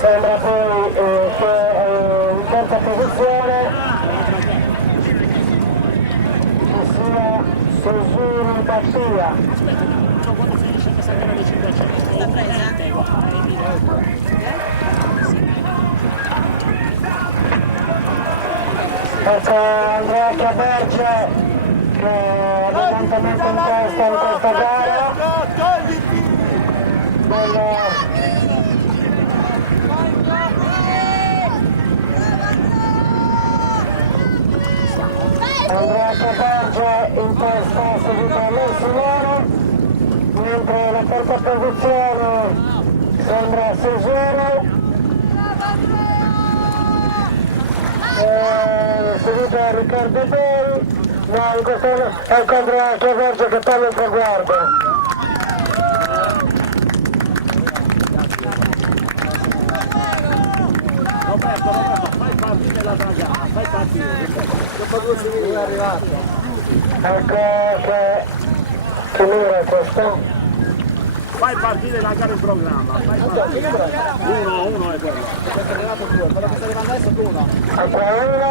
Sembra poi che in terza posizione ci sia Sesuro Battia. Ecco Andrea Chiaberge che evidentemente in testa in questa gara. Andrea Chiaberge in testa seguito da Messinoro, mentre la terza posizione sembra Sesuro. Seguito da Riccardo Bey, no, in questo ecco Andrea Chiaverge che parla il traguardo. Roberto, fai partire la gara, fai partire, dopo 2 secondi è arrivato. Ecco che mira è questo? Fai partire la gara in programma, fai partire. Uno è quello. Perché è arrivato 2, quello che sta arrivando adesso è 1. Ecco uno.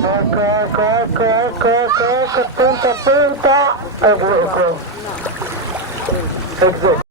Ecco, punta, ecco.